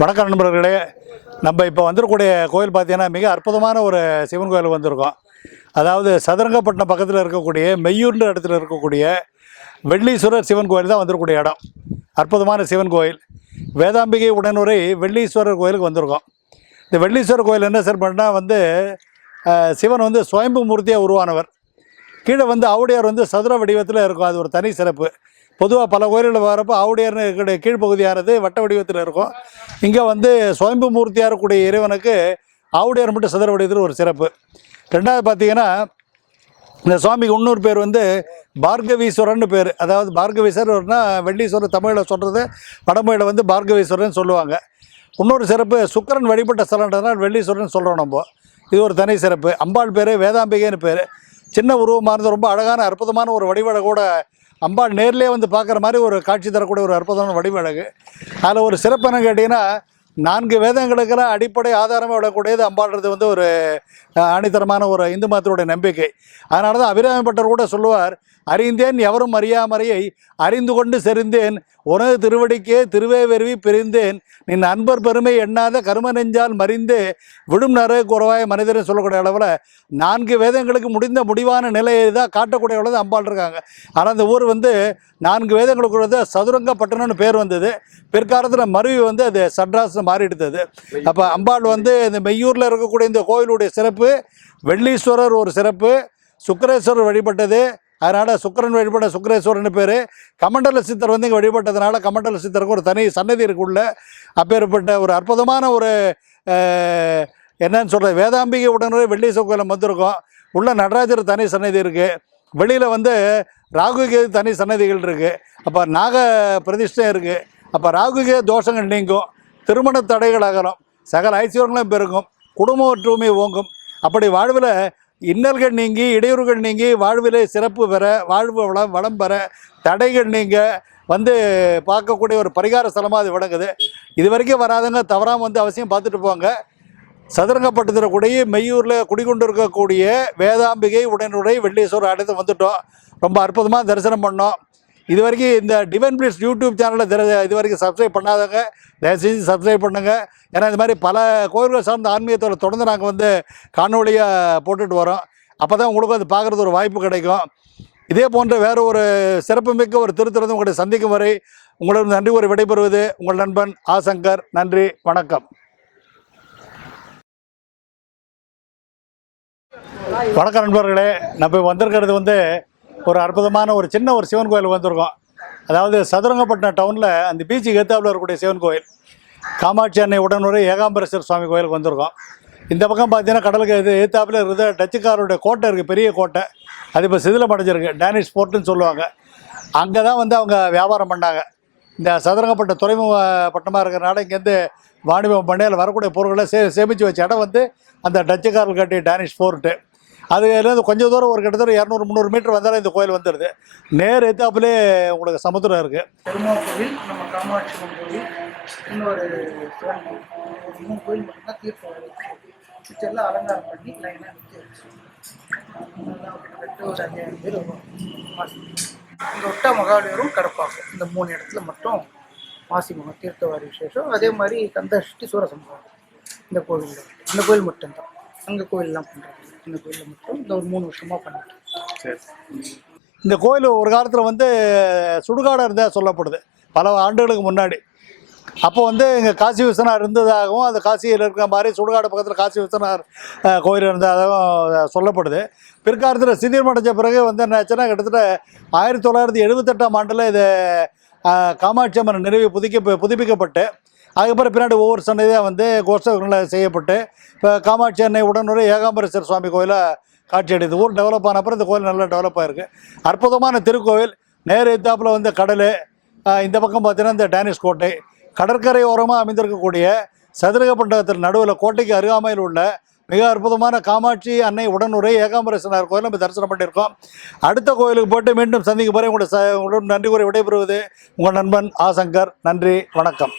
வணக்கம் நண்பர்களே. நம்ம இப்போ வந்திருக்கக்கூடிய கோயில் பார்த்தீங்கன்னா மிக அற்புதமான ஒரு சிவன் கோயில் வந்திருக்கோம். அதாவது சதுரங்கப்பட்டினம் பக்கத்தில் இருக்கக்கூடிய மெய்யூர்ன்ற இடத்துல இருக்கக்கூடிய வெள்ளீஸ்வரர் சிவன் கோயில் தான் வந்திருக்கக்கூடிய இடம். அற்புதமான சிவன் கோயில், வேதாம்பிகை உடனுரை வெள்ளீஸ்வரர் கோயிலுக்கு வந்திருக்கோம். இந்த வெள்ளீஸ்வரர் கோயில் என்ன சார் பண்ணால் சிவன் சுயம்பு மூர்த்தியாக உருவானவர். கீழே ஆவுடையார் சதுர வடிவத்தில் இருக்கும். அது ஒரு தனி சிறப்பு. பொதுவாக பல கோயில்களில் வரப்போ ஆவுடையார்னு இருக்கக்கூடிய கீழ்ப்பகுதியானது வட்ட வடிவத்தில் இருக்கும். இங்கே சுயம்பு மூர்த்தியாக இருக்கக்கூடிய இறைவனுக்கு ஆவுடையார் மட்டும் சதுர வடிவத்தில் ஒரு சிறப்பு. ரெண்டாவது பார்த்தீங்கன்னா, இந்த சுவாமிக்கு இன்னொரு பேர் பார்கவீஸ்வரன் பேர். அதாவது பார்கவீஸ்வரர்னா வெள்ளீஸ்வரர் தமிழில் சொல்கிறது, வடமொழியில் பார்கவீஸ்வரன் சொல்லுவாங்க. இன்னொரு சிறப்பு, சுக்கரன் வழிபட்ட ஸ்தலன்றதுனால் வெள்ளீஸ்வரன் சொல்கிறோம் நம்ம. இது ஒரு தனி சிறப்பு. அம்பாள் பேர் வேதாம்பிகைன்னு பேர். சின்ன உருவமாக ரொம்ப அழகான அற்புதமான ஒரு வடிவழகு கூட. அம்பாள் நேர்லேயே பார்க்குற மாதிரி ஒரு காட்சி தரக்கூடிய ஒரு அற்புதமான வடிவழகு. அதில் ஒரு சிறப்பு என்ன கேட்டிங்கன்னா, 4 வேதங்களுக்கெல்லாம் அடிப்படை ஆதாரமாக விடக்கூடியது அம்பாள்ன்றது ஒரு ஆணித்தரமான ஒரு இந்து மதத்தினுடைய நம்பிக்கை. அதனால தான் அபிராமிப்பட்டர் கூட சொல்லுவார், அறிந்தேன் எவரும் அறியாமறையை அறிந்து கொண்டு செறிந்தேன் உனது திருவடிக்கே திருவே வெறுவி பிரிந்தேன் நின் அன்பர் பெருமை எண்ணாத கரும நெஞ்சால் மறிந்து விடும் நரக குறவாய மனிதரை சொல்லக்கூடிய அளவில் 4 வேதங்களுக்கு முடிவான நிலையை தான் காட்டக்கூடிய அளவு அம்பாள் இருக்காங்க. ஆனால் அந்த ஊர் 4 வேதங்களுக்கு சதுரங்கப்பட்டினம்னு பேர் வந்தது. பிற்காலத்தில் மருவி அது சட்ராஸ்னு மாறிடுத்தது. அப்போ அம்பாள் இந்த மெய்யூரில் இருக்கக்கூடிய இந்த கோயிலுடைய சிறப்பு, வெள்ளீஸ்வரர் ஒரு சிறப்பு, சுக்கரேஸ்வரர் வழிபட்டது. அதனால் சுக்கரன் வழிபட்ட சுக்கரேஸ்வரன் பேர். கமண்டல சித்தர் இங்கே வழிபட்டதுனால கமண்டல சித்தருக்கு ஒரு தனி சன்னதி இருக்குள்ள. அப்பேற்பட்ட ஒரு அற்புதமான ஒரு என்னன்னு சொல்கிறது, வேதாம்பிகை உடனே வெள்ளீஸ்வரர் கோயிலில் வந்திருக்கோம். உள்ள நடராஜர் தனி சன்னதி இருக்குது. வெளியில் ராகுகே தனி சன்னதிகள் இருக்குது. அப்போ நாக பிரதிஷ்டம் இருக்குது. அப்போ ராகுகே தோஷங்கள் நீங்கும், திருமண தடைகள் அகலும், சகல ஐஸ்வர்யங்களும் பெருகும், குடும்ப ஒற்றுமை ஓங்கும். அப்படி வாழ்வில் இன்னல்கள் நீங்கி இடையூறுகள் நீங்கி வாழ்விலே சிறப்பு பெற, வாழ்வு வளம் பெற, தடைகள் நீங்க பார்க்கக்கூடிய ஒரு பரிகார ஸ்தலமாக அது விளங்குது. இது வரைக்கும் வராதவங்க தவறாமல் அவசியம் பார்த்துட்டு போங்க. சதுரங்கப்பட்டத்தில் கூடிய மெய்யூரில் குடிகொண்டு இருக்கக்கூடிய வேதாம்பிகை உடனுரை வெள்ளீஸ்வரர் ஆலயத்தை வந்துட்டோம். ரொம்ப அற்புதமாக தரிசனம் பண்ணோம். இது வரைக்கும் இந்த டிவைன் பிளிஸ் யூடியூப் சேனலில் இது வரைக்கும் சப்ஸ்கிரைப் பண்ணாதவங்க தயவுசெய்து சப்ஸ்கிரைப் பண்ணுங்கள். ஏன்னா இது மாதிரி பல கோயில்கள் சார்ந்த ஆன்மீகத்தில் தொடர்ந்து நாங்கள் காணொலியாக போட்டுட்டு வரோம். அப்போ தான் உங்களுக்கு பார்க்குறது ஒரு வாய்ப்பு கிடைக்கும். இதே போன்ற வேறு ஒரு சிறப்புமிக்க ஒரு திருத்தலத்தை உங்களை சந்திக்கும் வரை உங்களிடம் நன்றி கூறி விடைபெறுவது உங்கள் நண்பன் ஆசங்கர். நன்றி, வணக்கம். வணக்கம் நண்பர்களே. நம்ம இப்போ வந்திருக்கிறது ஒரு அற்புதமான ஒரு சின்ன ஒரு சிவன் கோயில் வந்திருக்கோம். அதாவது சதுரங்கப்பட்டினம் டவுனில் அந்த பீச்சுக்கு எத்தாப்பில் இருக்கக்கூடிய சிவன் கோயில், காமாட்சி அன்னை உடனுரை ஏகாம்பரேஸ்வரர் சுவாமி கோயிலுக்கு வந்திருக்கோம். இந்த பக்கம் பார்த்தீங்கன்னா கடலுக்கு எத்தாப்பில் இருக்குது டச்சுக்காரருடைய கோட்டை இருக்குது, பெரிய கோட்டை. அது இப்போ சிதிலம் அடைஞ்சிருக்கு, டேனிஷ் போர்ட்டுன்னு சொல்லுவாங்க. அங்கே தான் அவங்க வியாபாரம் பண்ணாங்க. இந்த சதுரங்கப்பட்டினம் துறைமுக பட்டமாக இருக்கிறனால இங்கேருந்து வாணிபம் பண்ணி அதில் வரக்கூடிய பொருட்களை சேமித்து வச்ச இடம் அந்த டச்சுக்காரர்கள் கட்டிய டேனிஷ் போர்ட்டு. அதுலேருந்து கொஞ்சம் தூரம் ஒரு கிட்டத்தட்ட 200-300 மீட்டர் வந்தாலும் இந்த கோயில் வந்துடுது. நேர் எத்தாப்புலே உங்களுக்கு சமுத்திரம் இருக்குது. பெருமாள் கோவில், நம்ம காமாட்சி கோவில், இன்னொரு சிவன் கோவில், 3 கோயில் மட்டும்தான் தீர்த்தம் எல்லாம் அலங்காரம் பண்ணி லைனாக நிற்க வச்சு கிட்டத்தட்ட ஒரு 5000 பேர் வருவாங்க மாசி. இந்த ஒட்டா மகாதேவரும் கிடப்பாங்க. இந்த 3 இடத்துல மட்டும் மாசி மகம் தீர்த்தவாரி விசேஷம். அதே மாதிரி கந்தஷ்டி சூரசம்ஹாரம் இந்த கோயில் மட்டும்தான். அங்கே கோயிலெலாம் பண்ணுறாங்க. இந்த கோயிலில் மட்டும் இந்த ஒரு 3 வருஷமாக பண்ணிட்டு. சரி. இந்த கோயில் ஒரு காலத்தில் சுடுகாடாக இருந்தால் சொல்லப்படுது, பல ஆண்டுகளுக்கு முன்னாடி. அப்போ இங்கே காசி விஸ்வநாதர் இருந்ததாகவும், அந்த காசியில் இருக்கிற மாதிரி சுடுகாடு பக்கத்தில் காசி விஸ்வநாதர் கோயில் இருந்ததாகவும் சொல்லப்படுது. பிற்காலத்தில் சிதிலமடைஞ்ச பிறகு என்னாச்சுன்னா, கிட்டத்தட்ட 1978ஆம் ஆண்டில் இது காமாட்சி அம்மன் நிறுவி புதுப்பிக்கப்பட்டு, அதுக்கப்புறம் பின்னாடி ஒவ்வொரு சன்னதியாக கோஷ்டங்களை செய்யப்பட்டு இப்போ காமாட்சி அன்னை உடனுரை ஏகாம்பரேஸ்வரர் சுவாமி கோயிலாக காட்சி அடையுது. ஊர் டெவலப் ஆன அப்புறம் இந்த கோயில் நல்லா டெவலப் ஆகிருக்கு. அற்புதமான திருக்கோவில். நேர் எத்தாப்பில் கடல், இந்த பக்கம் பார்த்தீங்கன்னா இந்த டேனிஷ் கோட்டை. கடற்கரை ஓரமாக அமைந்திருக்கக்கூடிய சதுரங்கப்பட்டினத்தில் நடுவில் கோட்டைக்கு அருகாமையில் உள்ள மிக அற்புதமான காமாட்சி அன்னை உடனுரை ஏகாம்பரேஸ்வரர் கோயில் நம்ம தரிசனம் பண்ணியிருக்கோம். அடுத்த கோயிலுக்கு போய்ட்டு மீண்டும் சந்திக்கும் போது உங்களுடன் நன்றி கூறி விடைபெறுவது உங்கள் நண்பன் ஆசங்கர். நன்றி, வணக்கம்.